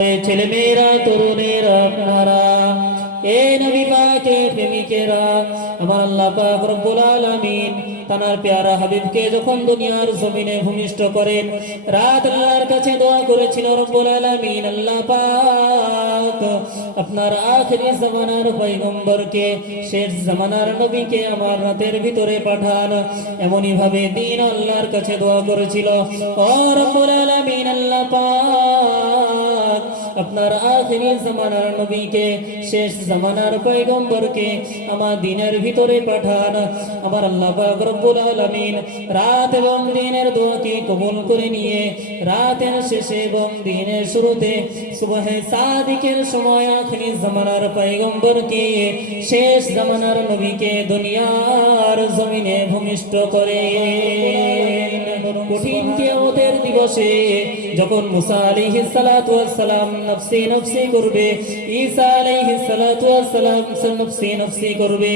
ছেলেমেয়েরা তরুণেরা আপনারা এ নবী পাকের প্রেমিকেরা আমার আল্লাহ পাক রব্বুল আলামিন তার প্যারা হাবিবকে যখন দুনিয়ার জমিনে ভূমিষ্ঠ করেন রাত আল্লাহর কাছে দোয়া করেছিল রব্বুল আলামিন আল্লাহ পাক আপনার আখেরি জামানার পয়গম্বরকে শেষ জামানার নবীকে আমার রাতের ভিতরে পাঠান এমনই ভাবে দিন আল্লাহর কাছে দোয়া করেছিল ও রব্বুল আলামিন আল্লাহ পাক আপনার আখেরি জামানার নবীকে শেষ জামানার পয়গম্বরকে আমার দিনের ভিতরে পাঠান আমার আল্লাহ পাক রব্বুল আলামিন রাত এবং দিনের দোয়াকে কবুল করে নিয়ে রাতের শেষে এবং দিনের শুরুতে সুবহে সাদিকের সময় আখেরি জামানার পয়গম্বরকে শেষ জামানার নবীকে দুনিয়ার জমিনে ভূমিষ্ঠ করে কঠিন কিয়ামতের দিবসে যখন মুসা আলাইহিস সালাতু ওয়াস সালাম নফসি নফসি করবে ঈসা আলাইহিস সালাতু ওয়াস সালাম নফসি নফসি করবে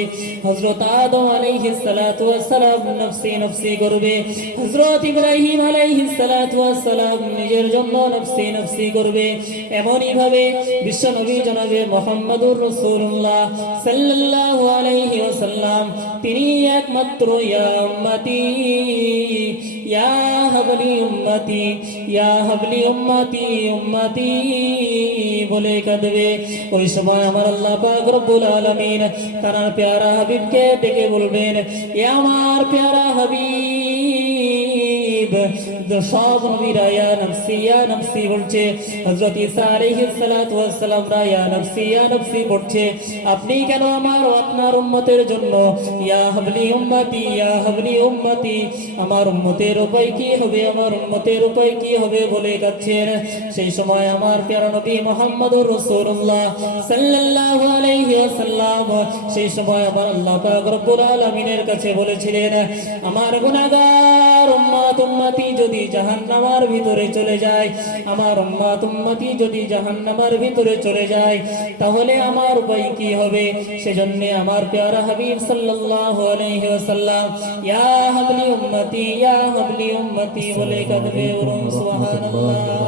হযরত আদম আলাইহিস সালাতু ওয়াস সালাম নফসি নফসি করবে হযরত ইব্রাহিম আলাইহিস সালাতু ওয়াস সালাম নিজের জন্য নফসি নফসি করবে এমনই ভাবে বিশ্ব নবী জনাবে মুহাম্মদুর রাসূলুল্লাহ সাল্লাল্লাহু আলাইহি ওয়াসাল্লাম তিনি একমাত্র ইয়া উম্মতি ইয়া হাবলি উম্মতি ইয়া হাবলি উম্মতি উম্মতি বলে কাঁদবে ওই সময় আমার আল্লাহ পাক রব্বুল আলামিন তার প্যারা হাবিবকে ডেকে বলবেন এ আমার প্যারা হাবিব সব নবীরা ইয়া নফসি বলছে হযরত ঈসা আলাইহিস সালাতু ওয়াস সালাম ইয়া নফসি পড়ছে আপনি কেন আমার ও আপনার উম্মতের জন্য ইয়া হাবলি উম্মতি আমার উম্মতের উপায় কি হবে আমার উম্মতের উপায় কি হবে বলে কাঁদছেন সেই সময় আমার প্যারা নবী মুহাম্মদুর রাসূলুল্লাহ সাল্লাল্লাহু আলাইহি ওয়াসাল্লাম সেই সময় আমার আল্লাহ পাক রব্বুল আলামিনের কাছে বলেছিলেন আমার গুনাহগার উম্মতি যদি জাহান্নামের ভিতরে চলে যায় আমার উম্মতি যদি জাহান্নামের ভিতরে চলে যায় তাহলে আমার উপায় কি হবে সেজন্য আমার প্যারা হাবিব সাল্লাল্লাহু আলাইহি ওয়াসাল্লাম ইয়া হাবলি উম্মতি বলে কাঁদবে সুবহানাল্লাহ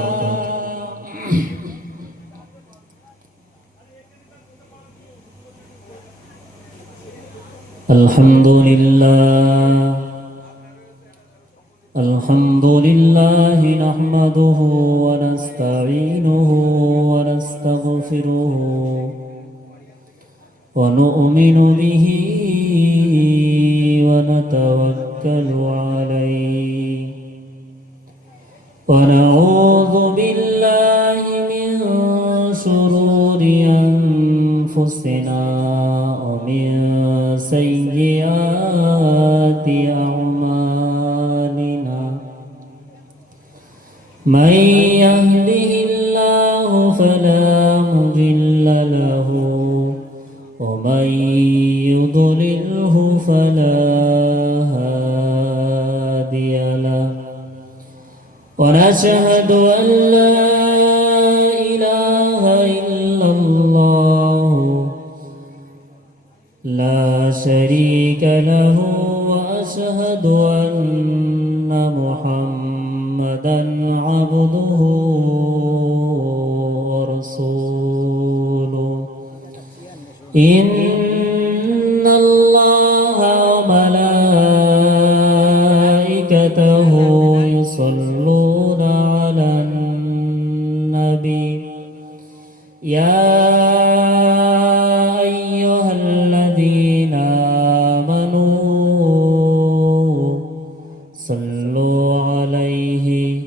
الحمد لله نحمده ونستعينه ونستغفره ونؤمن به ونتوكل عليه ونعوذ بالله من شرور أنفسنا ومن سيئات أعمالنا من يهده الله فلا مضل له ومن يضلله فلا هادي له ونشهد أن لا إله إلا الله لا شريك له وأشهد أن محمدا عبده ورسوله إن الله وملائكته يصلون على النبي يا أيها الذين آمنوا صلوا عليه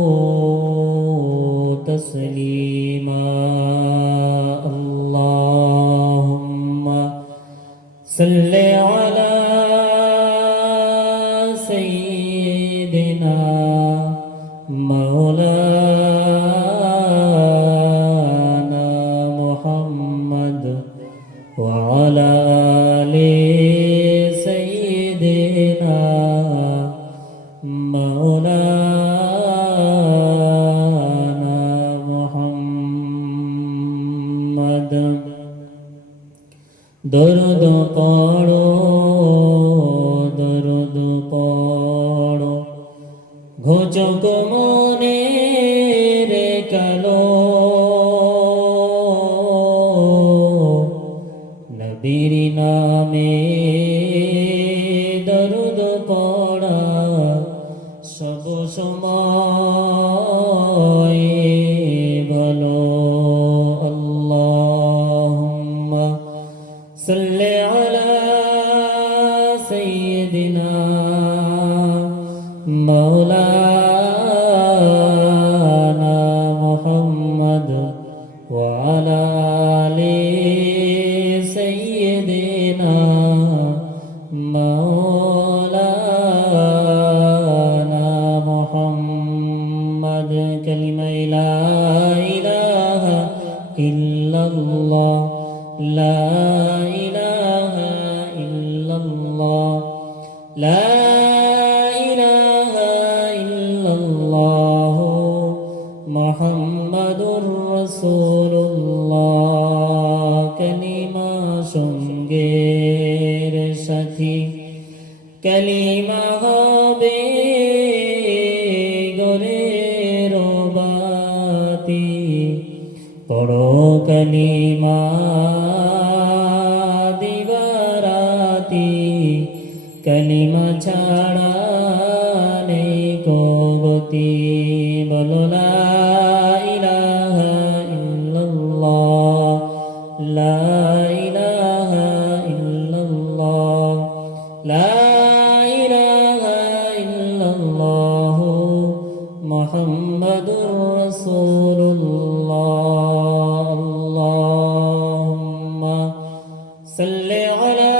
وسلموا تسليما اللهم صل على سيدنا مولانا محمد وعلى آل سيدنا مولانا محمد দরুদ পড়ো ঘোচক মনে কালিমা লা ইলাহা ইল্লাল্লাহ লা ইলাহা ইল্লাল্লাহ লা ইলাহা ইল্লাল্লাহ মুহাম্মাদুর রাসূলুল্লাহ কালিমা সঙ্গের সাথী কালিমা হবে গোরের বাতি পড়ো কালিমা দিবারাতি কালিমা ছাড়া নেই গতি বলো লা ইলাহা ইল্লাল্লাহ লা ইলাহা ইল্লাল্লাহ লা ইলাহা ইল্লাল্লাহ মুহাম্মাদুর রাসূলুল্লাহ আল্লাহুম্মা সাল্লি আলা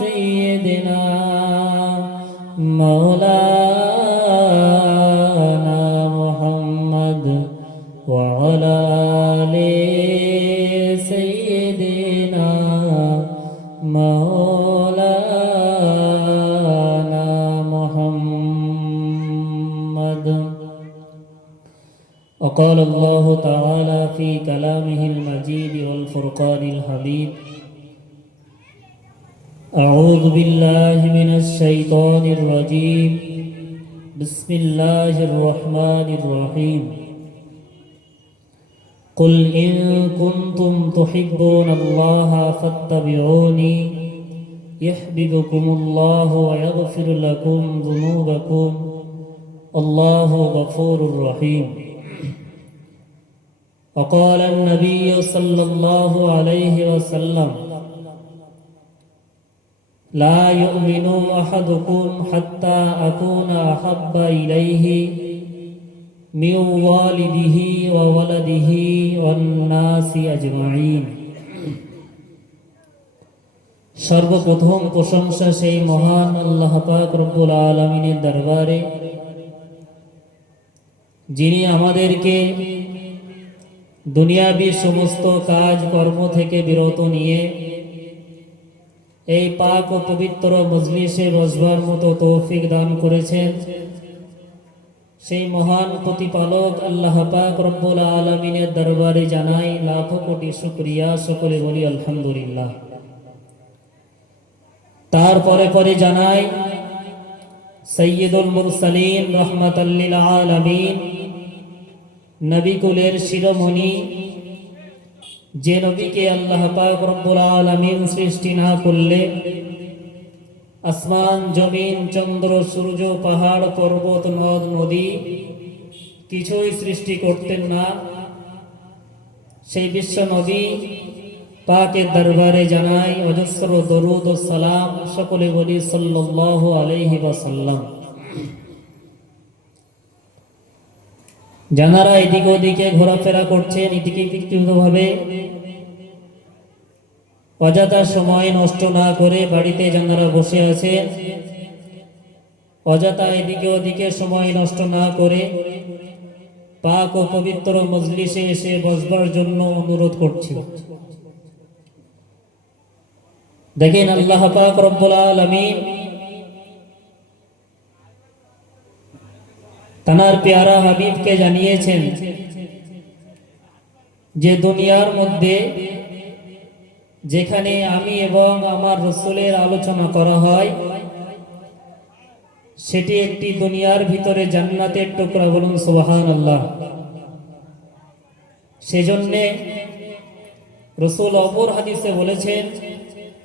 সাইয়্যিদিনা মাওলানা মুহাম্মদ ওয়া আলা আলি সাইয়্যিদিনা মাওলানা মুহাম্মদ وقال الله تعالى في كلامه المجيد والفرقان الحميد أعوذ بالله من الشيطان الرجيم بسم الله الرحمن الرحيم قل إن كنتم تحبون الله فاتبعوني يحببكم الله ويغفر لكم ذنوبكم الله غفور رحيم وقال النبي صلى الله عليه وسلم لا يؤمن أحدكم حتى أكون أحب إليه من والده وولده والناس أجمعين সর্বপ্রথম প্রশংসা সেই মহান আল্লাহ পাক রব্বুল আলামিনের দরবারে যিনি আমাদেরকে দুনিয়াবি সমস্ত কাজ কর্ম থেকে বিরত নিয়ে এই পাক ও পবিত্র মজলিসে বসবার মতো তৌফিক দান করেছেন সেই মহান প্রতিপালক আল্লাহ পাক রব্বুল আলামিনের দরবারে জানাই লাখো কোটি শুকরিয়া সকলে বলি আলহামদুলিল্লাহ তারপরে পরে জানাই সাইয়্যিদুল মুরসালিন রাহমাতাল লিল আলামিন নবী কুলের শিরোমণি যে নবীকে আল্লাহ পাক রব্বুল আলামিন সৃষ্টি না করলে আসমান জমিন চন্দ্র সূর্য পাহাড় পর্বত নদ নদী কিছুই সৃষ্টি করতেন না সেই বিশ্ব নবী পাকের দরবারে জানাই অজস্র দরুদ ও সালাম সকলে বলি সাল্লাল্লাহু আলাইহি ওয়াসাল্লাম যারা এদিক ওদিকে ঘোরাফেরা করছেন ইতিকৃতভাবে অযথা সময় নষ্ট না করে বাড়িতে যারা বসে আছেন অযথা এদিকে ওদিকে সময় নষ্ট না করে পাক ও পবিত্র মজলিসে এসে বসবার জন্য অনুরোধ করছি দেখেন আল্লাহ পাক রব্বুল আলামিন তানার প্যারা হাবিবকে জানিয়েছেন যে দুনিয়ার মধ্যে যেখানে আমি এবং আমার রাসূলের আলোচনা করা হয় সেটি একটি দুনিয়ার ভিতরে জান্নাতের টুকরা বলুন সুবহানাল্লাহ সেজন্য রাসূল অপর হাদিসে বলেছেন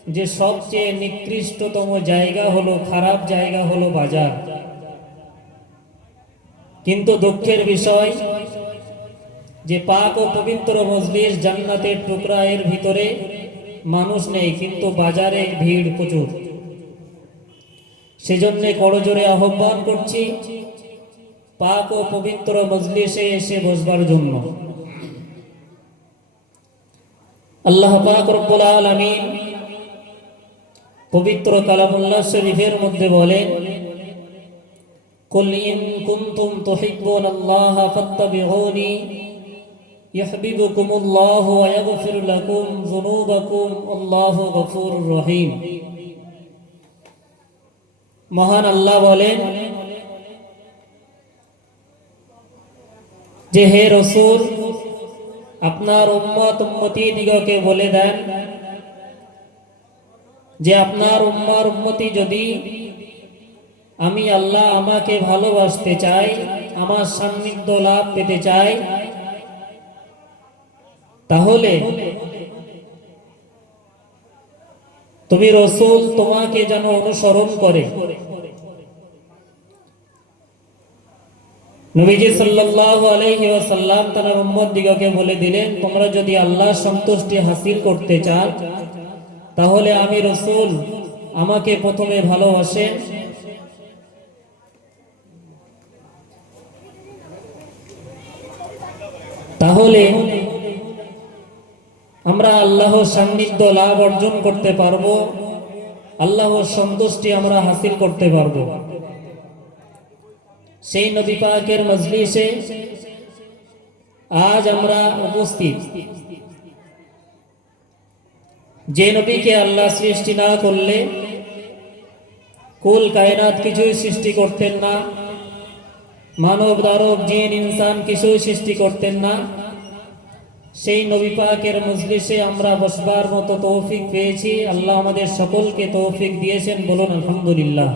যে সবচেয়ে নিকৃষ্টতম জায়গা হলো খারাপ জায়গা হলো বাজার কিন্তু দুঃখের বিষয় যে পাক ও পবিত্র মজলিস জান্নাতের টুকরা এর ভিতরে মানুষ নেই কিন্তু বাজারে ভিড় প্রচুর সেজন্য করজোরে আহ্বান করছি পাক ও পবিত্র মজলিসে এসে বসবার জন্য আল্লাহ পাক রব্বুল আলামিন পবিত্র কালামুল্লাহ শরীফের মধ্যে বলেন কুল ইন কুনতুম তুহিব্বুনাল্লাহা ফাত্তাবিউনি ইউহিব্বুকুমুল্লাহু ওয়া ইয়াগফির লাকুম যুনুবাকুম আল্লাহু গফুরুর রহিম। মহান আল্লাহ বলেন যে হে রাসূল, আপনার উম্মত উম্মতি দিগকে বলে দেন যে আপনার উম্মতি যদি আমি আল্লাহ আমাকে ভালোবাসতে চাই, আমার সান্নিধ্য লাভ পেতে চাই, তাহলে তুমি রাসূল তোমাকে যেন অনুসরণ করে। নবীজি সাল্লাল্লাহু আলাইহি ওয়াসাল্লাম তার উম্মত দিগকে বলে দিলেন, তোমরা যদি আল্লাহর সন্তুষ্টি হাসিল করতে চাও তাহলে আমি রাসূল আমাকে প্রথমে ভালোবাসেন, তাহলে আমরা আল্লাহর সান্নিধ্য লাভ অর্জন করতে পারবো, আল্লাহর সন্তুষ্টি আমরা হাসিল করতে পারবো। সেই নবী পাকের মজলিসে আজ আমরা উপস্থিত। যে নবীকে আল্লাহ সৃষ্টি না করলে কুল কায়নাত কিছুই সৃষ্টি করতেন না, মানব দানব জিন ইনসান কিছুই সৃষ্টি করতেন না, সেই নবী পাকের মজলিসে আমরা বসবার মতো তৌফিক পেয়েছি। আল্লাহ আমাদের সকলকে তৌফিক দিয়েছেন, বলুন আলহামদুলিল্লাহ।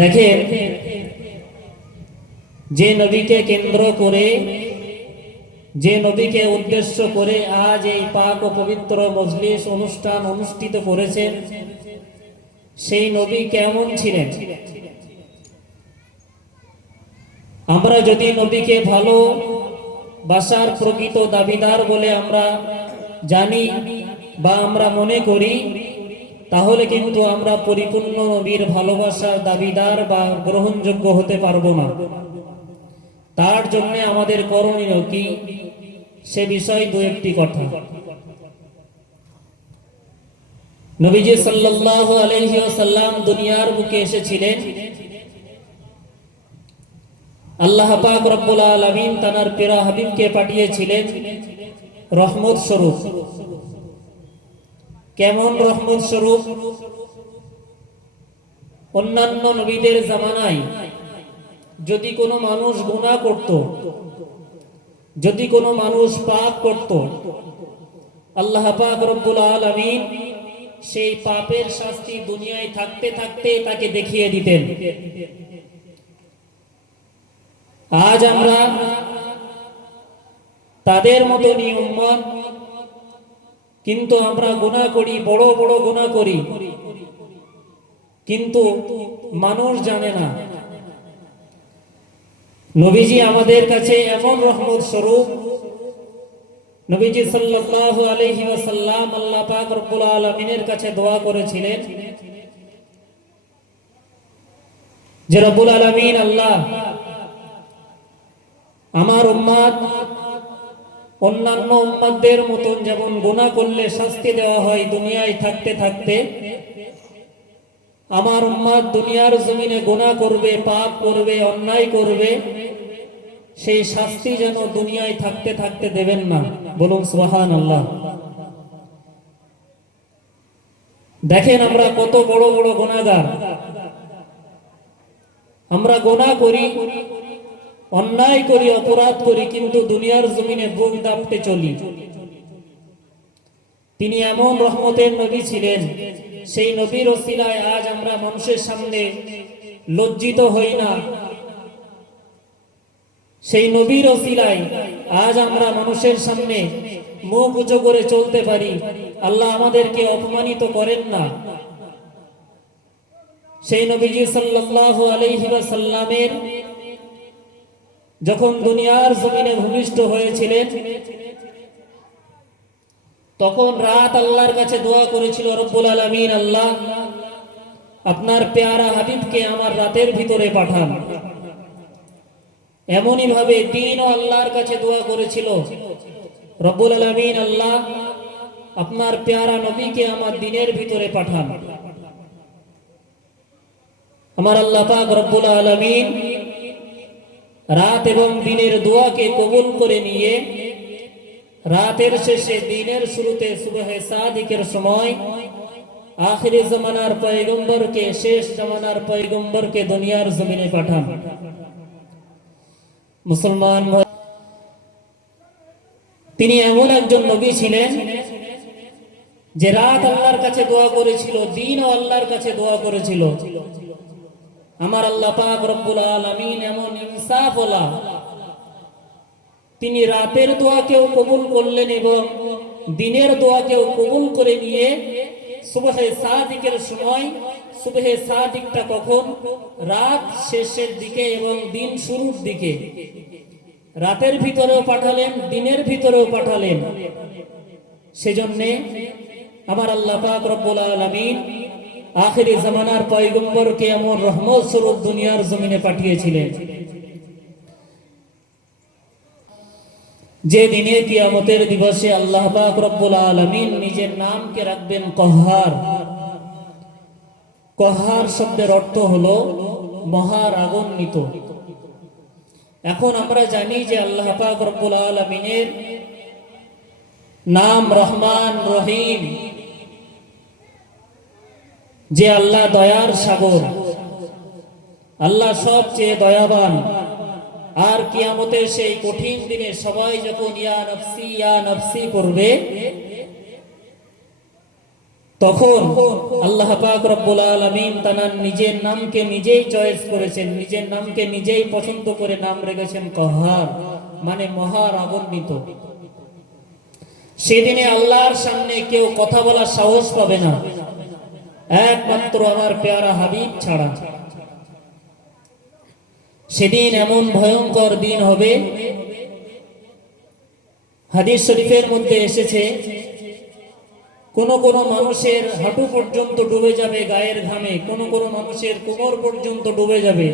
দেখেন, যে নবীকে কেন্দ্র করে, যে নবীকে উদ্দেশ্য করে আজ এই পাক ও পবিত্র মজলিস অনুষ্ঠান অনুষ্ঠিত করেছেন, সেই নবী কেমন ছিলেন? আমরা যদি নবীকে ভালোবাসার প্রকৃত দাবিদার বলে আমরা জানি বা আমরা মনে করি, তাহলে কিন্তু আমরা পরিপূর্ণ নবীর ভালোবাসার দাবিদার বা গ্রহণযোগ্য হতে পারবো না। তার জন্য আমাদের করণীয় কি, সে বিষয়ে দু একটি কথা। নবীজি সাল্লাল্লাহু আলাইহি ওয়াসাল্লাম দুনিয়ার বুকে এসেছিলেন, আল্লাহ পাক রব্বুল আলামিন তার প্রিয় হাবিবকে পাঠিয়েছিলেন রহমত স্বরূপ। কেমন রহমত স্বরূপ? অন্যান্য নবীদের জামানায় যদি কোনো মানুষ গুনাহ করত, যদি কোনো মানুষ পাপ করত, আল্লাহ পাক রব্বুল আলামিন সেই পাপের শাস্তি দুনিয়ায় থাকতে থাকতে তাকে দেখিয়ে দিতেন। আজ আমরা তাদের মতনই উম্মত, কিন্তু আমরা গুনাহ করি, বড় বড় গুনাহ করি, কিন্তু মানুষ জানে না। নবীজি আমাদের কাছে এমন রহমত স্বরূপ। নবীজি সাল্লাল্লাহু আলাইহি ওয়াসাল্লাম আল্লাহ পাক রব্বুল আলামিনের কাছে দোয়া করেছিলেন যে রব্বুল আলামিন, আল্লাহ আমার উম্মত অন্যান্য উম্মতদের মতন যেমন গুনাহ করলে শাস্তি দেওয়া হয় দুনিয়ায় থাকতে থাকতে, আমার উম্মত দুনিয়ার জমিনে গুনাহ করবে, পাপ করবে, অন্যায় করবে, সেই শাস্তি যেন দুনিয়ায় থাকতে থাকতে দেবেন না। বলুন সুবহানাল্লাহ। দেখেন আমরা কত বড় বড় গুনাহগার। আমরা গুনাহ করি, অন্যায় করি, অপরাধ করি, কিন্তু দুনিয়ার জমিনে বুক দাপতে চলি। তিনি এমন রহমতের নবী ছিলেন, সেই নবীর ওসিলায় আজ আমরা মানুষের সামনে লজ্জিত হই না। সেই নবীর ওসিলায় আজ আমরা মানুষের সামনে মুখ উঁচু করে চলতে পারি। আল্লাহ আমাদেরকে অপমানিত করেন না। সেই নবীজি সাল্লাল্লাহু আলাইহি ওয়াসাল্লামের যখন দুনিয়ার জমিনে ভূমিষ্ঠ হয়েছিলেন, তখন রাত আল্লাহর কাছে দোয়া করেছিল, রব্বুল আলামিন, আল্লাহ আপনার প্যারা হাবিবকে আমার রাতের ভিতরে পাঠান। এমনই ভাবে দিনও আল্লাহর কাছে দোয়া করেছিল, রব্বুল আলামিন, আল্লাহ আপনার প্যারা নবীকে আমার দিনের ভিতরে পাঠান। আমার আল্লাহ পাক রব্বুল আলামিন রাত এবং দিনের দোয়াকে কবুল করে নিয়ে রাতের শেষে দিনের শুরুতে সুবহে সাদিকের সময় আখিরি জামানার পয়গম্বরকে, শেষ জামানার পয়গম্বরকে দুনিয়ার জমিনে পাঠান। মুসলমান তিনি এমন একজন নবী ছিলেন যে রাত আল্লাহর কাছে দোয়া করেছিল, দিন ও আল্লাহর কাছে দোয়া করেছিল। আমার আল্লাহ পাক রব্বুল আলামিন এমন ইনসাফওয়ালা, তিনি রাতের দোয়াকেও কবুল করলেন এবং দিনের দোয়াকেও কবুল করে নিয়ে সুবহে সাদিকের সময়, সুবহে সাদিকটা কখন? রাত শেষের দিকে এবং দিন শুরুর দিকে। রাতের ভিতরেও পাঠালেন, দিনের ভিতরেও পাঠালেন। সেজন্য আমার আল্লাহ পাক রব্বুল আলামিন আখিরি জামানার পয়গম্বরকে এমন রহমত স্বরূপ দুনিয়ার জমিনে পাঠিয়েছিলেন যে দিনে কিয়ামতের দিবসে আল্লাহ পাক রব্বুল আলামিন নিজের নামকে রাখবেন কহার। কহার শব্দের অর্থ হলো মহারাগান্বিত। এখন আমরা জানি যে আল্লাহ পাক রব্বুল আলামিনের নাম রহমান রহিম, যে আল্লাহ দয়ার সাগর, আল্লাহ সবচেয়ে দয়াবান। আর কিয়ামতের সেই কঠিন দিনে সবাই যখন ইয়া নফসি করবে, তখন আল্লাহ পাক রব্বুল আলামিন তার নিজের নামকে নিজেই চয়েস করেছেন, নিজের নামকে নিজেই পছন্দ করে নাম রেখেছেন কহার, মানে মহারাগান্বিত। সেদিনে আল্লাহর সামনে কেউ কথা বলার সাহস পাবে না, একমাত্র আমার প্যারা হাবিব ছাড়া। সেদিন এমন ভয়ঙ্কর দিন হবে, হাদিস শরীফের মধ্যে এসেছে কোন কোন মানুষের হাঁটু পর্যন্ত ডুবে যাবে গায়ের ঘামে, কোন কোন মানুষের কোমর পর্যন্ত ডুবে যাবে,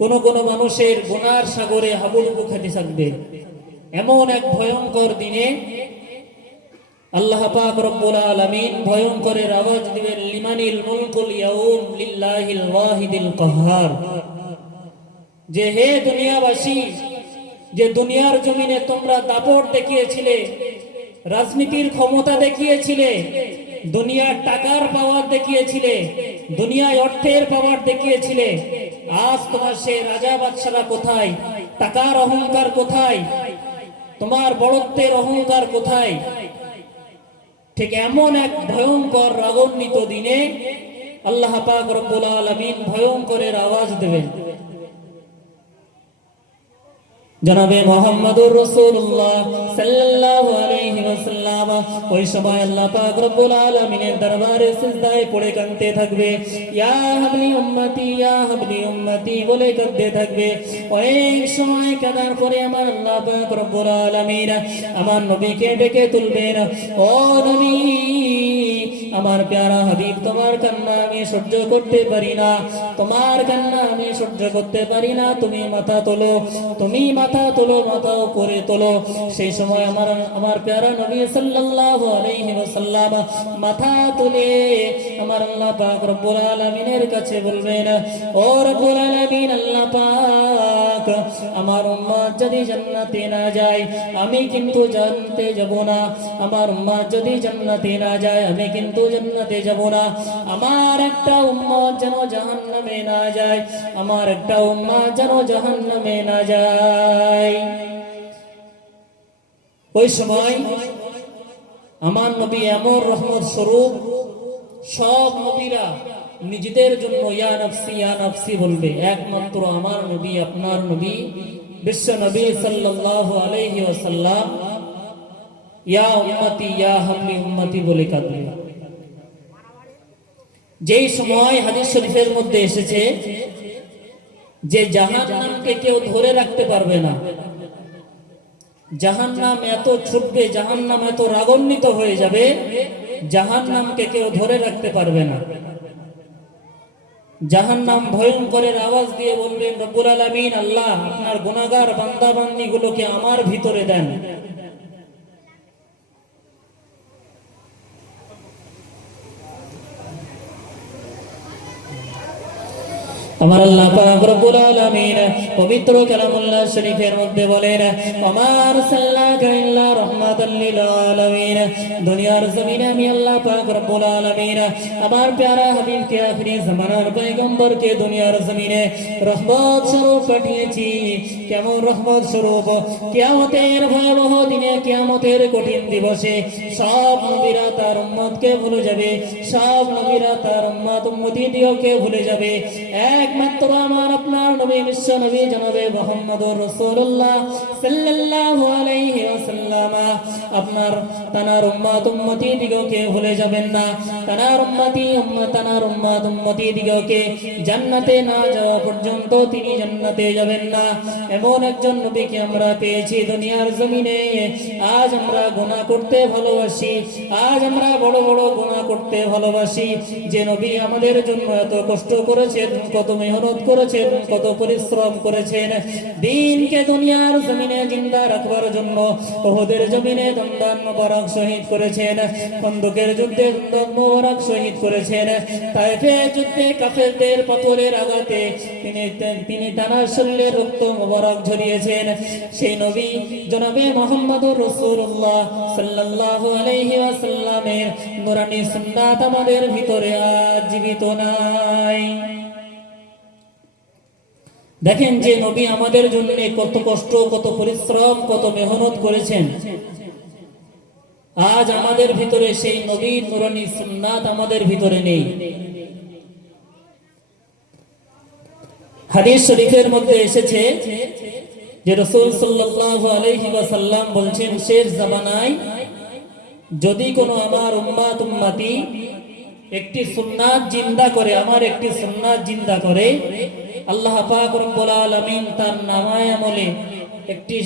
কোন কোন মানুষের গুনার সাগরে হাবুডুবু খেতে থাকবে। এমন এক ভয়ঙ্কর দিনে আল্লাহ পাক রব্বুল আলামিন ভয়ঙ্করের আওয়াজ দিবেন, লিমানিল মুলকুল ইয়াউম লিল্লাহিল ওয়াহিদিল কাহ্হার। যে হে দুনিয়াবাসী, যে দুনিয়ার জমিনে তোমরা দাপট দেখিয়েছিলে, রাজনীতির ক্ষমতা দেখিয়েছিলে, দুনিয়ার টাকার পাওয়ার দেখিয়েছিলে, দুনিয়ায় অর্থের পাওয়ার দেখিয়েছিলে, আজ তোমার সেই রাজা বাদশারা কোথায়? টাকার অহংকার কোথায়? তোমার বড়ত্বের অহংকার কোথায়? ঠিক এমন এক ভয়ঙ্কর রাগান্বিত দিনে আল্লাহ পাক রব্বুল আলামিন ভয়ঙ্করের আওয়াজ দেবেন। জনাবে মুহাম্মদুর রাসূলুল্লাহ সাল্লাল্লাহু আলাইহি ওয়াসাল্লাম ওই সময় আল্লাহ পাক রব্বুল আলামিনের দরবারে সিজদায় পড়ে কাঁদতে থাকবে, ইয়া হাবলি উম্মতি, ইয়া হাবলি উম্মতি বলে কাঁদতে থাকবে। ওই সময় কাঁদার পরে আমার আল্লাহ পাক রব্বুল আলামিন আমার নবীকে ডেকে তুলবেন, ও নবী, আমার প্যারা হাবিব, তোমার কান্না আমি সহ্য করতে পারি না, তোমার কান্না আমি সহ্য করতে পারি না, তুমি মাথা তোলো, তুমি মাথা তোলো, মাথা উপরে তোলো। সেই সময় আমার প্যারা নবী সাল্লাল্লাহু আলাইহি ওয়াসাল্লাম মাথা তুলে আমার আল্লাহ পাক রব্বুল আলামিনের কাছে বলবেন, ও রব্বুল আলামিন, আল্লাহ পাক, আমার উম্মত যদি জান্নাতে না যায় আমি কিন্তু জান্নাতে যাব না, আমার উম্মত যদি জান্নাতে না যায় আমি কিন্তু জান্নাতে যাব না, আমার একটা উম্মত যেন জাহান্নামে না যায়, আমার একটা উম্মত যেন জাহান্নামে না যায়। ওই সময় আমার নবী এমন রহমত স্বরূপ, সব নবীরা নিজেদের জন্য ইয়া নফসি বলবে, একমাত্র আমার নবী, আপনার নবী, বিশ্ব নবী সাল্লাল্লাহু আলাইহি ওয়াসাল্লাম ইয়া উম্মতি, ইয়া হাবলি উম্মতি বলে কাঁদবে। যেই সময় হাদিস শরীফের মধ্যে এসেছে যে জাহান্নামকে কেউ ধরে রাখতে পারবে না, জাহান্নাম এত ছুটবে, জাহান্নাম এত রাগান্বিত হয়ে যাবে, জাহান্নামকে কেউ ধরে রাখতে পারবে না। জাহান্নাম ভয়ঙ্করের আওয়াজ দিয়ে বলবেন, রব্বুল আলামিন, আল্লাহ, আপনার গুনাহগার বান্দা বান্দীগুলোকে আমার ভিতরে দেন। আমার আল্লাহ পাক রব্বুল আলামিন পবিত্র কালামুল্লাহ শরীফের মধ্যে বলেন, ওমা আরসালনাকা ইল্লা রাহমাতাল লিল আলামিন। দুনিয়ার জমিনে আমি আল্লাহ পাক রব্বুল আলামিন আমার প্যারা হাবিবকে আখিরি জামানার পয়গম্বরকে দুনিয়ার জমিনে রহমত স্বরূপ পাঠিয়েছি। কেমন রহমত স্বরূপ? কিয়ামতের ভয়াবহ দিনে, কিয়ামতের কঠিন দিবসে সব নবীরা তার উম্মতকে ভুলে যাবে, সব নবীরা তার উম্মতিদিওকে ভুলে যাবে। একমাত্র আমার আপনার নবী, বিশ্ব নবী জনাবে মুহাম্মদুর রাসূলুল্লাহ সাল্লাল্লাহু আলাইহি ওয়াসাল্লাম আপনার তানার উম্মতিদিগকে ভুলে যাবেন না। তানার উম্মতিদিগকে জান্নাতে না যাওয়া পর্যন্ত তিনি জান্নাতে যাবেন না। এমন একজন নবীকে আমরা পেয়েছি দুনিয়ার জমিনে। আজ আমরা গুনাহ করতে ভালোবাসি, আজ আমরা বড় বড় গুনাহ করতে ভালোবাসি। যে নবী আমাদের জন্য এত কষ্ট করেছেন, কত মেহনত করেছেন, কত পরিশ্রম করেছেন, দ্বীনকে দুনিয়ার জমিনে জিন্দা রাখবার জন্য উহুদের জমিনে দমদান মোবারক শহীদ করেছেন, খন্দকের যুদ্ধে দমদান মোবারক শহীদ করেছেন, তায়েফের যুদ্ধে কাফেরদের পাথরের আঘাতে তিনি তানার শরীরে রক্ত মোবারক ঝরিয়েছেন। সেই নবী জনাবে মুহাম্মদুর রাসূলুল্লাহ সাল্লাল্লাহু আলাইহি ওয়াসাল্লামের নূরানী সুন্নাত আমাদের ভিতরে আজ জীবিত নাই। দেখেন যে নবী আমাদের জন্য কত কষ্ট, কত পরিশ্রম, কত মেহনত করেছেন, আজ আমাদের ভিতরে সেই নবীর নূরানী সুন্নাত আমাদের ভিতরে নেই। হাদিস শরীফের মধ্যে এসেছে যে রাসূল সাল্লাল্লাহু আলাইহি ওয়াসাল্লাম বলছেন, শেষ জামানায় যদি কোনো আমার উম্মতি একটি সুন্নাত জিন্দা করে, আমার একটি সুন্নাত জিন্দা করে, আল্লাহ পাক রব্বুল আলামিন তার নামায়ে আমলে একটি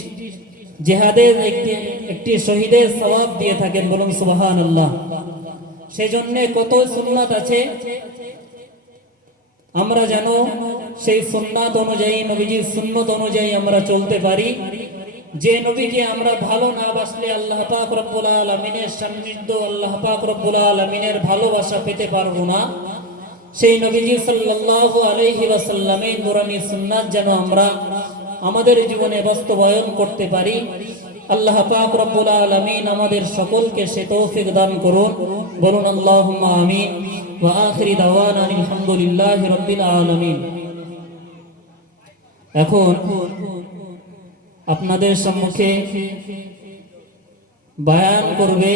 জিহাদের একটি শহীদের সওয়াব দিয়ে থাকেন। বলুন সুবহানাল্লাহ। সেজন্য কত সুন্নাত আছে, আমরা যেন সেই সুন্নাত অনুযায়ী, নবীজির সুন্নত অনুযায়ী আমরা চলতে পারি। যে নবীকে আমরা ভালো না বাসলে আল্লাহ পাক রব্বুল আলামিনের সান্নিধ্য, আল্লাহ পাক রব্বুল আলামিনের ভালোবাসা পেতে পারবো না। সেই নবীজি সাল্লাল্লাহু আলাইহি ওয়াসাল্লামের নূরানী সুন্নাত যেন আমরা আমাদের জীবনে বাস্তবায়ন করতে পারি। আল্লাহ পাক রব্বুল আলামিন আমাদের সকলকে সে তৌফিক দান করুন। বলুন আল্লাহুম্মা আমিন। ওয়া আখিরি দাওয়ানা আলহামদুলিল্লাহি রাব্বিল আলামিন। এখন আপনাদের সম্মুখে বয়ান করবে